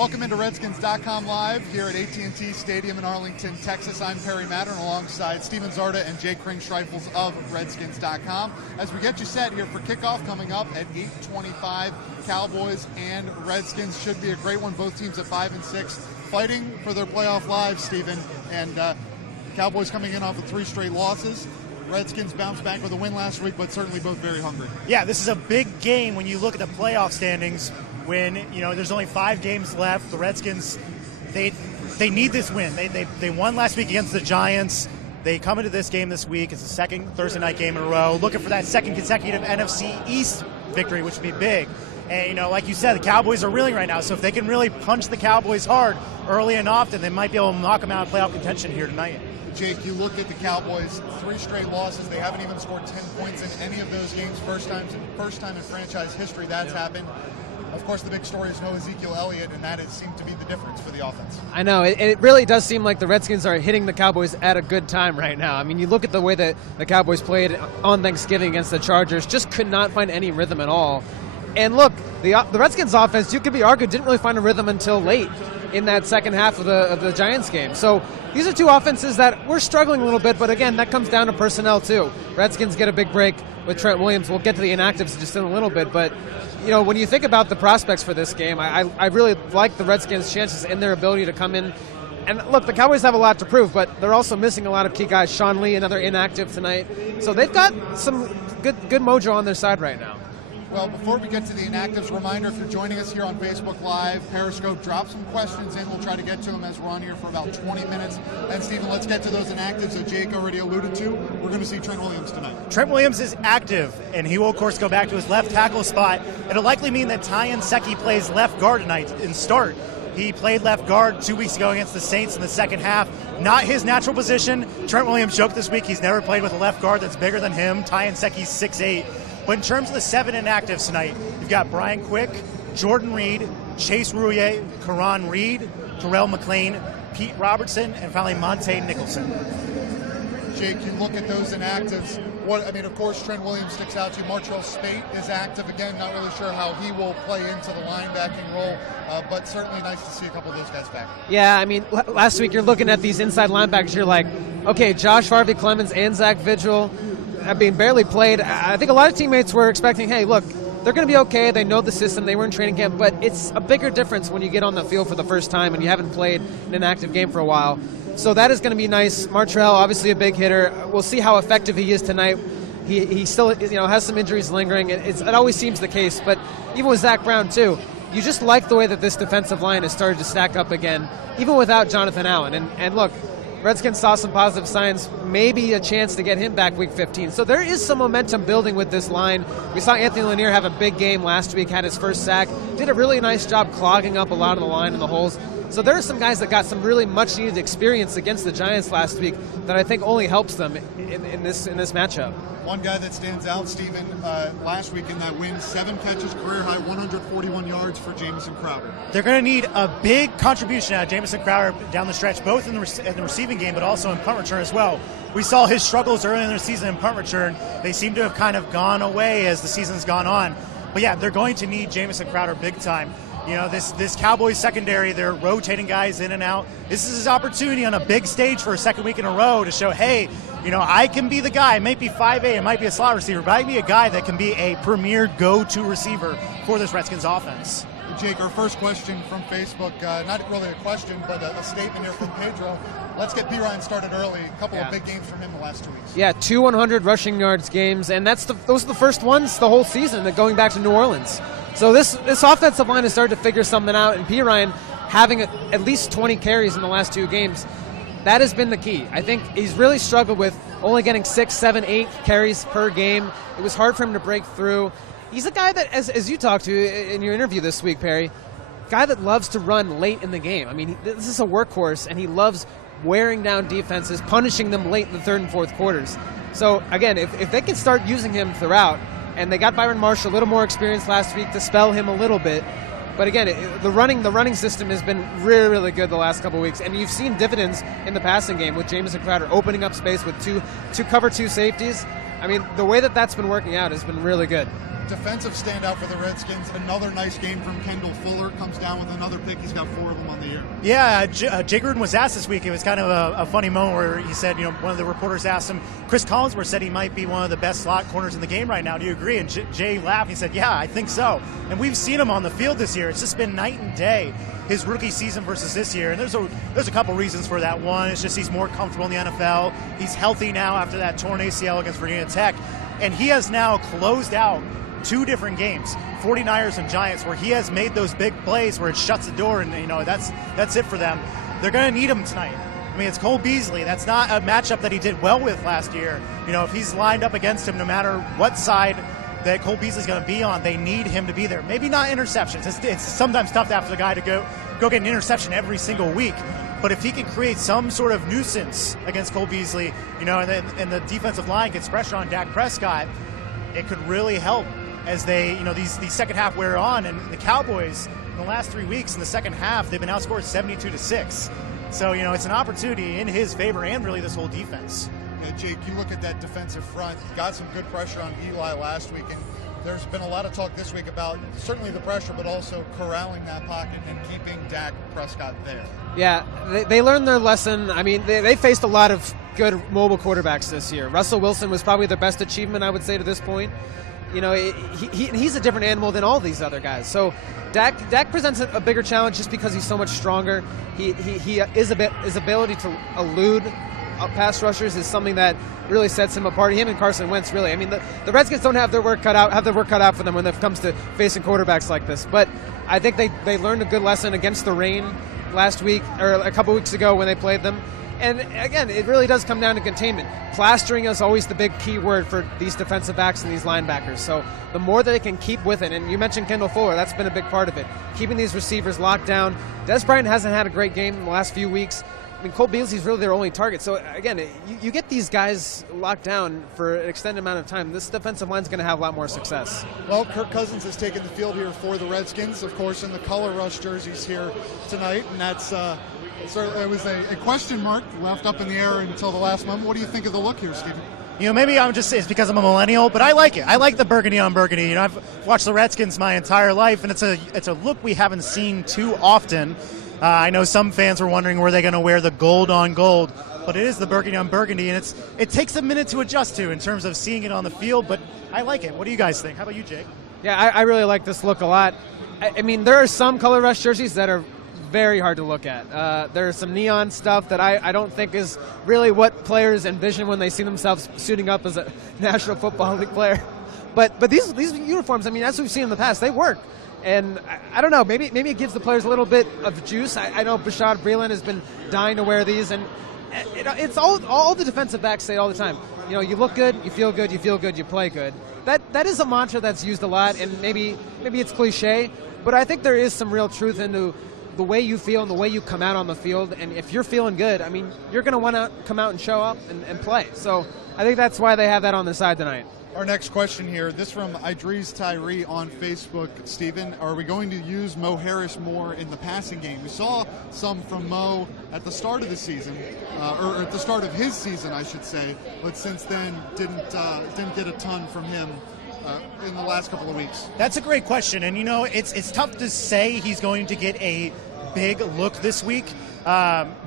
Welcome into Redskins.com Live here at AT&T Stadium in Arlington, Texas. I'm Perry Mattern alongside Steven Zarda and Jake Kring-Streifels of Redskins.com as we get you set here for kickoff coming up at 8:25. Cowboys and Redskins should be a great one. Both teams at 5 and 6 fighting for their playoff lives, Steven. And Cowboys coming in off of 3 straight losses. Redskins bounced back with a win last week, but certainly both very hungry. Yeah, this is a big game when you look at the playoff standings. When there's only 5 games left, the Redskins they need this win. They won last week against the Giants. They come into this game this week. It's the second Thursday night game in a row, looking for that second consecutive NFC East victory, which would be big. And like you said, the Cowboys are reeling right now. So if they can really punch the Cowboys hard early and often, they might be able to knock them out of playoff contention here tonight. Jake, you look at the Cowboys, 3 straight losses. They haven't even scored 10 points in any of those games. First time in franchise history that's happened. Of course, the big story is no Ezekiel Elliott, and that seemed to be the difference for the offense. I know. It really does seem like the Redskins are hitting the Cowboys at a good time right now. I mean, you look at the way that the Cowboys played on Thanksgiving against the Chargers, just could not find any rhythm at all. And look, the Redskins offense, you could be argued, didn't really find a rhythm until late in that second half of the Giants game. So these are 2 offenses that we're struggling a little bit, but again, that comes down to personnel too. Redskins get a big break with Trent Williams. We'll get to the inactives just in a little bit, but when you think about the prospects for this game, I really like the Redskins' chances in their ability to come in. And look, the Cowboys have a lot to prove, but they're also missing a lot of key guys. Sean Lee, another inactive tonight. So they've got some good mojo on their side right now. Well, before we get to the inactives, reminder, if you're joining us here on Facebook Live, Periscope, drop some questions in. We'll try to get to them as we're on here for about 20 minutes. And, Stephen, let's get to those inactives that Jake already alluded to. We're going to see Trent Williams tonight. Trent Williams is active, and he will, of course, go back to his left tackle spot. It'll likely mean that Tyan Secchi plays left guard tonight in start. He played left guard 2 weeks ago against the Saints in the second half. Not his natural position. Trent Williams joked this week he's never played with a left guard that's bigger than him. Tyan Secchi's 6'8". But in terms of the 7 inactives tonight, you've got Brian Quick, Jordan Reed, Chase Rouillet, Karan Reed, Terrell McLean, Pete Robertson, and finally Monte Nicholson. Jake, you look at those inactives. Of course, Trent Williams sticks out to you. Martrell Spate is active again. Not really sure how he will play into the linebacking role, but certainly nice to see a couple of those guys back. Yeah, I mean, last week you're looking at these inside linebackers. You're like, okay, Josh Harvey Clemens and Zach Vigil have been barely played. I think a lot of teammates were expecting, hey, look, they're going to be okay. They know the system. They were in training camp, but it's a bigger difference when you get on the field for the first time and you haven't played in an active game for a while. So that is going to be nice. Martrell, obviously a big hitter. We'll see how effective he is tonight. He still has some injuries lingering. It always seems the case, but even with Zach Brown too, you just like the way that this defensive line has started to stack up again, even without Jonathan Allen. And look, Redskins saw some positive signs, maybe a chance to get him back week 15. So there is some momentum building with this line. We saw Anthony Lanier have a big game last week, had his first sack, did a really nice job clogging up a lot of the line and the holes. So there are some guys that got some really much-needed experience against the Giants last week that I think only helps them in this matchup. One guy that stands out, Stephen, last week in that win, 7 catches, career-high 141 yards for Jamison Crowder. They're going to need a big contribution out of Jamison Crowder down the stretch, both in the receiving game but also in punt return as well. We saw his struggles early in the season in punt return. They seem to have kind of gone away as the season's gone on. But, yeah, they're going to need Jamison Crowder big time. This Cowboys secondary, they're rotating guys in and out. This is his opportunity on a big stage for a second week in a row to show, hey, I can be the guy. I might be 5'8", I might be a slot receiver, but I can be a guy that can be a premier go-to receiver for this Redskins offense. Jake, our first question from Facebook, not really a question, but a statement here from Pedro. Let's get P. Ryan started early. A couple of big games from him the last 2 weeks. Yeah, 2 100 rushing yards games, and those are the first ones the whole season going back to New Orleans. So this offensive line has started to figure something out, and P. Ryan having at least 20 carries in the last 2 games, that has been the key. I think he's really struggled with only getting 6, 7, 8 carries per game. It was hard for him to break through. He's a guy that, as you talked to in your interview this week, Perry, guy that loves to run late in the game. I mean, this is a workhorse, and he loves wearing down defenses, punishing them late in the third and fourth quarters. So, again, if they can start using him throughout, and they got Byron Marshall a little more experience last week to spell him a little bit. But again, the running system has been really, really good the last couple of weeks, and you've seen dividends in the passing game with Jamison Crowder opening up space with two cover 2 safeties. I mean, the way that's been working out has been really good. defensive standout for the Redskins, another nice game from Kendall Fuller, comes down with another pick. He's got 4 of them on the year. Yeah, Jay Gruden was asked this week. It was kind of a funny moment where he said, one of the reporters asked him, Chris Collinsworth said he might be one of the best slot corners in the game right now. Do you agree? And Jay laughed. He said, yeah, I think so. And we've seen him on the field this year. It's just been night and day, his rookie season versus this year. And there's a couple reasons for that. One, it's just he's more comfortable in the NFL. He's healthy now after that torn ACL against Virginia Tech. And he has now closed out 2 different games, 49ers and Giants, where he has made those big plays where it shuts the door, and that's it for them. They're going to need him tonight. I mean, it's Cole Beasley. That's not a matchup that he did well with last year. If he's lined up against him, no matter what side that Cole Beasley's going to be on, they need him to be there. Maybe not interceptions. It's sometimes tough to have the guy to go get an interception every single week. But if he can create some sort of nuisance against Cole Beasley, and the defensive line gets pressure on Dak Prescott, it could really help as they, these second half wear on. And the Cowboys, in the last 3 weeks in the second half, they've been outscored 72-6. So, it's an opportunity in his favor and really this whole defense. Yeah, Jake, you look at that defensive front, got some good pressure on Eli last week, and there's been a lot of talk this week about certainly the pressure, but also corralling that pocket and keeping Dak Prescott there. Yeah, they learned their lesson. I mean, they faced a lot of good mobile quarterbacks this year. Russell Wilson was probably their best achievement, I would say, to this point. He's a different animal than all these other guys. So Dak presents a bigger challenge just because he's so much stronger. His ability to elude pass rushers is something that really sets him apart. Him and Carson Wentz, really. I mean, the Redskins don't have their work cut out for them when it comes to facing quarterbacks like this. But I think they learned a good lesson against the rain last week or a couple weeks ago when they played them. And again, it really does come down to containment. Plastering is always the big key word for these defensive backs and these linebackers. So the more that they can keep with it, and you mentioned Kendall Fuller, that's been a big part of it. Keeping these receivers locked down. Des Bryant hasn't had a great game in the last few weeks. I mean, Cole Beasley's really their only target. So, again, you get these guys locked down for an extended amount of time. This defensive line's going to have a lot more success. Well, Kirk Cousins has taken the field here for the Redskins, of course, in the color rush jerseys here tonight. And that's it was a question mark left up in the air until the last moment. What do you think of the look here, Stephen? Maybe it's because I'm a millennial, but I like it. I like the burgundy on burgundy. I've watched the Redskins my entire life, and it's a look we haven't seen too often. I know some fans were wondering, were they going to wear the gold on gold? But it is the burgundy on burgundy, and it takes a minute to adjust to in terms of seeing it on the field, but I like it. What do you guys think? How about you, Jake? Yeah, I really like this look a lot. I mean, there are some color rush jerseys that are very hard to look at. There's some neon stuff that I don't think is really what players envision when they see themselves suiting up as a National Football League player. But these uniforms, I mean, as we've seen in the past, they work. And I don't know, maybe it gives the players a little bit of juice. I know Bashad Breeland has been dying to wear these, and it's all the defensive backs say all the time. You look good, you feel good, you play good. That is a mantra that's used a lot, and maybe it's cliche, but I think there is some real truth into the way you feel and the way you come out on the field. And if you're feeling good, I mean, you're going to want to come out and show up and play. So I think that's why they have that on their side tonight. Our next question here, this from Idris Tyree on Facebook. Stephen, are we going to use Mo Harris more in the passing game? We saw some from Mo at the start of the season, or at the start of his season, I should say, but since then didn't get a ton from him in the last couple of weeks. That's a great question, and it's tough to say he's going to get a big look this week,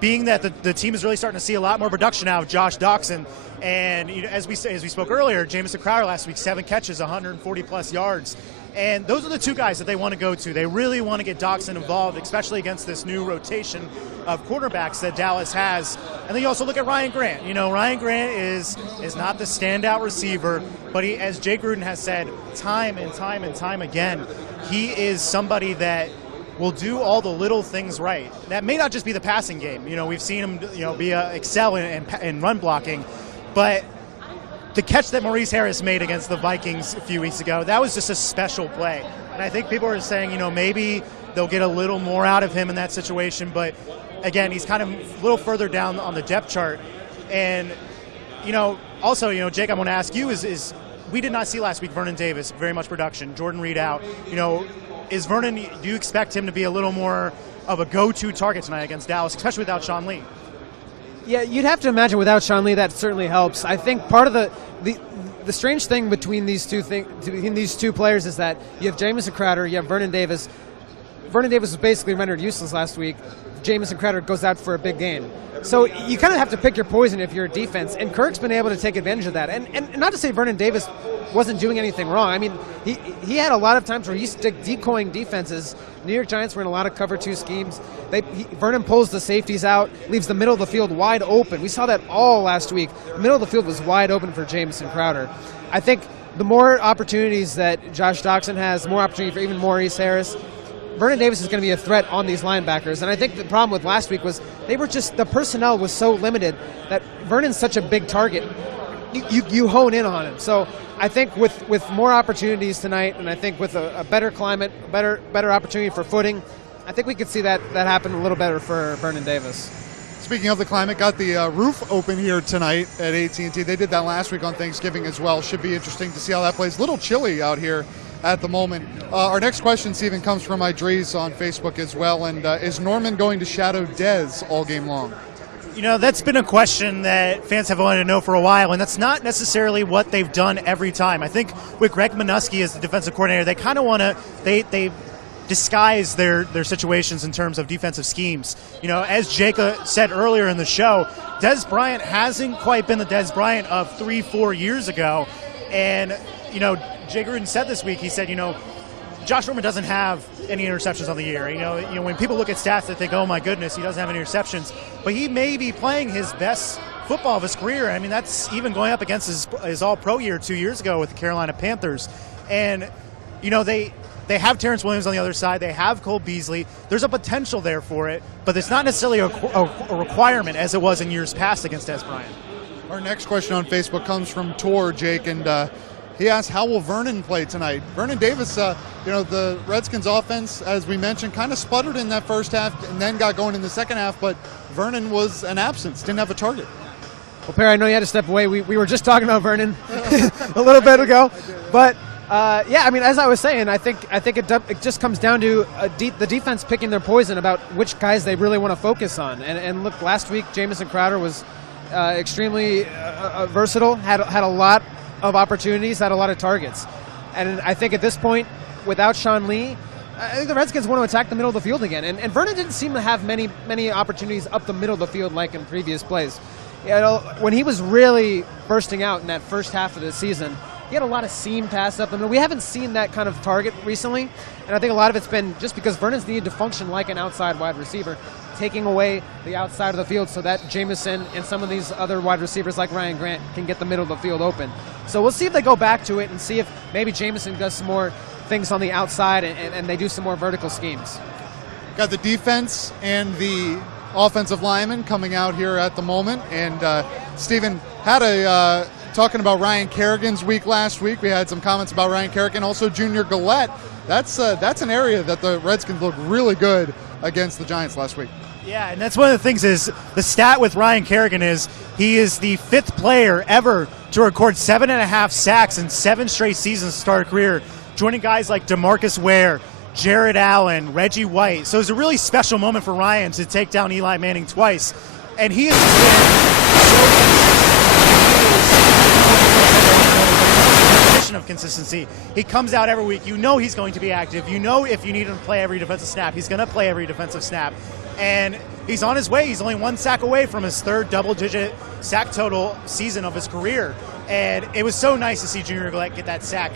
being that the team is really starting to see a lot more production out of Josh Doxson. And as we spoke earlier, Jamison Crowder last week, 7 catches, 140-plus yards. And those are the two guys that they want to go to. They really want to get Doxson involved, especially against this new rotation of quarterbacks that Dallas has. And then you also look at Ryan Grant. Ryan Grant is not the standout receiver, but he, as Jay Gruden has said time and time and time again, he is somebody that will do all the little things right. That may not just be the passing game. We've seen him excel in run blocking. But the catch that Maurice Harris made against the Vikings a few weeks ago, that was just a special play. And I think people are saying, maybe they'll get a little more out of him in that situation. But, again, he's kind of a little further down on the depth chart. And, also, Jake, I want to ask you is we did not see last week Vernon Davis, very much production. Jordan Reed out. Is Vernon, do you expect him to be a little more of a go-to target tonight against Dallas, especially without Sean Lee? Yeah, you'd have to imagine without Sean Lee that certainly helps. I think part of the strange thing between these two players is that you have Jamison Crowder, you have Vernon Davis. Vernon Davis was basically rendered useless last week. Jamison Crowder goes out for a big game. So you kind of have to pick your poison if you're a defense, and Kirk's been able to take advantage of that. And not to say Vernon Davis wasn't doing anything wrong. I mean, he had a lot of times where he's decoying defenses. New York Giants were in a lot of cover two schemes. Vernon pulls the safeties out, leaves the middle of the field wide open. We saw that all last week. The middle of the field was wide open for Jamison Crowder. I think the more opportunities that Josh Doctson has, the more opportunity for even Maurice Harris. Vernon Davis is going to be a threat on these linebackers. And I think the problem with last week was the personnel was so limited that Vernon's such a big target. You hone in on him. So I think with more opportunities tonight, and I think with a better climate, better opportunity for footing, I think we could see that happen a little better for Vernon Davis. Speaking of the climate, got the roof open here tonight at AT&T. They did that last week on Thanksgiving as well. Should be interesting to see how that plays. A little chilly out here at the moment. Our next question, Stephen, comes from Idris on Facebook as well. And is Norman going to shadow Dez all game long? You know, that's been a question that fans have wanted to know for a while, and that's not necessarily what they've done every time. I think with Greg Minuski as the defensive coordinator, they kind of want to they disguise their situations in terms of defensive schemes. You know, as Jacob said earlier in the show, Dez Bryant hasn't quite been the Dez Bryant of 3-4 years ago. And, you know, Jay Gruden said this week, he said, you know, Josh Norman doesn't have any interceptions on the year. You know, when people look at stats, they think, oh my goodness, he doesn't have any interceptions. But he may be playing his best football of his career. I mean, that's even going up against his all-pro year 2 years ago with the Carolina Panthers. And, you know, they have Terrence Williams on the other side. They have Cole Beasley. There's a potential there for it, but it's not necessarily a requirement as it was in years past against Dez Bryant. Our next question on Facebook comes from Tor, Jake, and he asked, how will Vernon play tonight? Vernon Davis, you know, the Redskins offense, as we mentioned, kind of sputtered in that first half and then got going in the second half, but Vernon was an absence, didn't have a target. Well, Perry, I know you had to step away. We were just talking about Vernon a little bit ago. But, yeah, I mean, as I was saying, I think it just comes down to the defense picking their poison about which guys they really want to focus on. And look, last week, Jamison Crowder was extremely versatile, had a lot of opportunities, had a lot of targets. And I think at this point, without Sean Lee, I think the Redskins want to attack the middle of the field again. And Vernon didn't seem to have many opportunities up the middle of the field like in previous plays. You know, when he was really bursting out in that first half of the season, he had a lot of seam passes up the middle. We haven't seen that kind of target recently, and I think a lot of it's been just because Vernon's needed to function like an outside wide receiver, taking away the outside of the field so that Jamison and some of these other wide receivers like Ryan Grant can get the middle of the field open. So we'll see if they go back to it and see if maybe Jamison does some more things on the outside and they do some more vertical schemes. Got the defense and the offensive linemen coming out here at the moment, and Stephen had talking about Ryan Kerrigan's week last week. We had some comments about Ryan Kerrigan, also Junior Gillette. That's an area that the Redskins looked really good against the Giants last week. Yeah, and that's one of the things is the stat with Ryan Kerrigan is he is the 5th player ever to record 7.5 sacks in 7 straight seasons to start a career, joining guys like DeMarcus Ware, Jared Allen, Reggie White. So it was a really special moment for Ryan to take down Eli Manning twice. And he has been of consistency. He comes out every week. You know he's going to be active. You know if you need him to play every defensive snap, he's going to play every defensive snap. And he's on his way. He's only 1 sack away from his 3rd double-digit sack total season of his career. And it was so nice to see Junior Gillette get that sack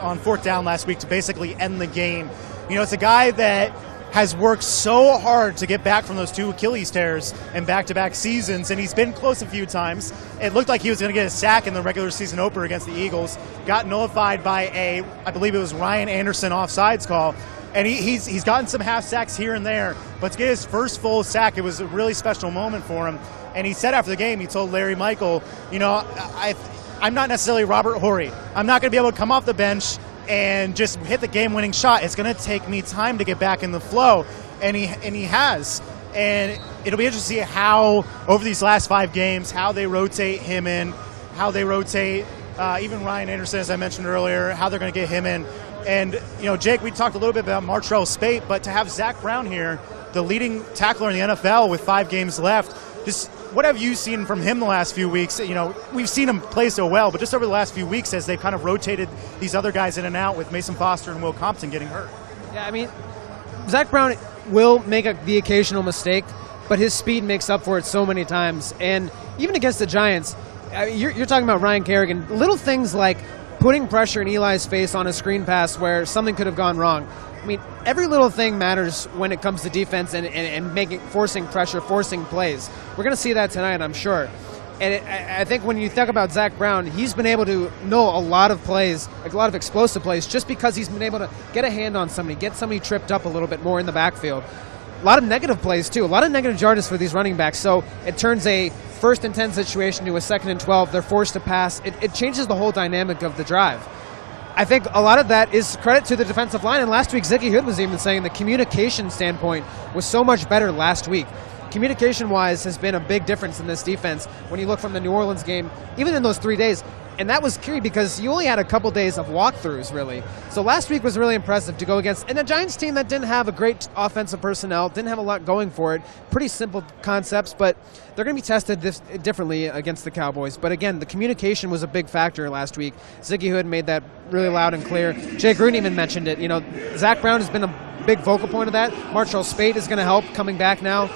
on 4th down last week to basically end the game. You know, it's a guy that has worked so hard to get back from those 2 Achilles tears in back-to-back seasons, and he's been close a few times. It looked like he was going to get a sack in the regular season opener against the Eagles. Got nullified by I believe it was Ryan Anderson offsides call. And he's gotten some half sacks here and there, but to get his first full sack, it was a really special moment for him. And he said after the game, he told Larry Michael, you know, I'm not necessarily Robert Horry. I'm not going to be able to come off the bench and just hit the game-winning shot. It's going to take me time to get back in the flow, and he has. And it'll be interesting to see how, over these last 5 games, how they rotate him in, how they rotate even Ryan Anderson, as I mentioned earlier, how they're going to get him in. And, Jake, we talked a little bit about Martrell Spate, but to have Zach Brown here, the leading tackler in the NFL with 5 games left, just what have you seen from him the last few weeks? We've seen him play so well, but just over the last few weeks as they've kind of rotated these other guys in and out with Mason Foster and Will Compton getting hurt. Yeah, I mean, Zach Brown will make the occasional mistake, but his speed makes up for it so many times. And even against the Giants, you're talking about Ryan Kerrigan, little things like putting pressure in Eli's face on a screen pass where something could have gone wrong. I mean, every little thing matters when it comes to defense and forcing pressure, forcing plays. We're going to see that tonight, I'm sure. And I think when you think about Zach Brown, he's been able to know a lot of plays, a lot of explosive plays, just because he's been able to get a hand on somebody, get somebody tripped up a little bit more in the backfield. A lot of negative plays, too. A lot of negative yardage for these running backs. So it turns a 1st and 10 situation to a 2nd and 12. They're forced to pass. It changes the whole dynamic of the drive. I think a lot of that is credit to the defensive line. And last week, Zicky Hood was even saying the communication standpoint was so much better last week. Communication-wise has been a big difference in this defense when you look from the New Orleans game, even in those 3 days. And that was key because you only had a couple days of walkthroughs, really. So last week was really impressive to go against. And a Giants team that didn't have a great offensive personnel, didn't have a lot going for it. Pretty simple concepts, but they're going to be tested differently against the Cowboys. But again, the communication was a big factor last week. Zicky Hood made that really loud and clear. Jay Gruden even mentioned it. Zach Brown has been a big vocal point of that. Martrell Spate is going to help coming back now.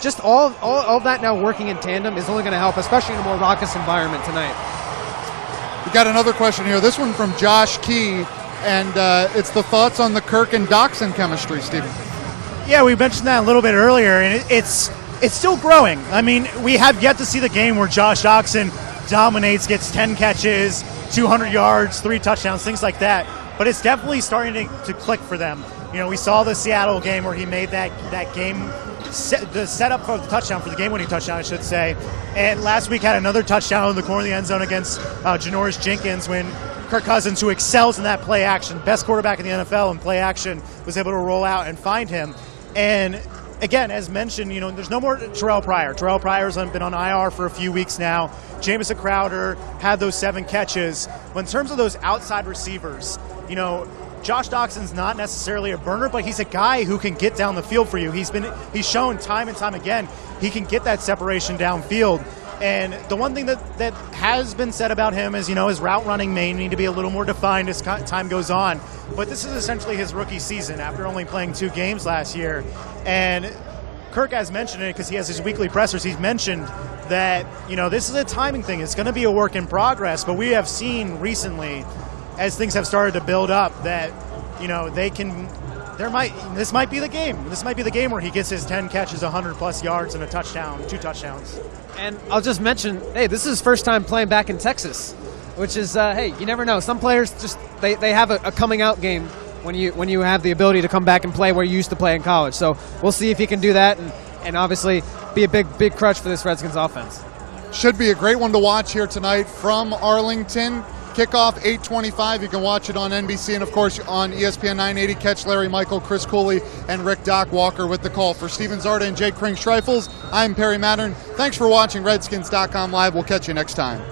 Just all of that now working in tandem is only going to help, especially in a more raucous environment tonight. We got another question here. This one from Josh Key, and it's the thoughts on the Kirk and Doxson chemistry, Stephen. Yeah, we mentioned that a little bit earlier, and it's still growing. I mean, we have yet to see the game where Josh Doxson dominates, gets 10 catches, 200 yards, 3 touchdowns, things like that. But it's definitely starting to click for them. We saw the Seattle game where he made that game the setup for the touchdown, for the game-winning touchdown, I should say. And last week had another touchdown in the corner of the end zone against Janoris Jenkins when Kirk Cousins, who excels in that play action, best quarterback in the NFL in play action, was able to roll out and find him. And again, as mentioned, there's no more Terrell Pryor. Terrell Pryor's been on IR for a few weeks now. Jamison Crowder had those 7 catches. But in terms of those outside receivers, Josh Doxson's not necessarily a burner, but he's a guy who can get down the field for you. He's shown time and time again he can get that separation downfield. And the one thing that has been said about him is, his route running may need to be a little more defined as time goes on. But this is essentially his rookie season after only playing 2 games last year. And Kirk has mentioned it because he has his weekly pressers. He's mentioned that, this is a timing thing. It's going to be a work in progress. But we have seen recently, as things have started to build up, that this might be the game. This might be the game where he gets his 10 catches, 100+ yards, and a touchdown, 2 touchdowns. And I'll just mention, hey, this is his first time playing back in Texas, which is, hey, you never know. Some players just they have a coming out game when you have the ability to come back and play where you used to play in college. So we'll see if he can do that and obviously be a big crutch for this Redskins offense. Should be a great one to watch here tonight from Arlington. Kickoff 8:25. You can watch it on NBC and, of course, on ESPN 980. Catch Larry Michael, Chris Cooley, and Rick Doc Walker with the call. For Steven Zarda and Jake Kring-Streifels, I'm Perry Mattern. Thanks for watching Redskins.com Live. We'll catch you next time.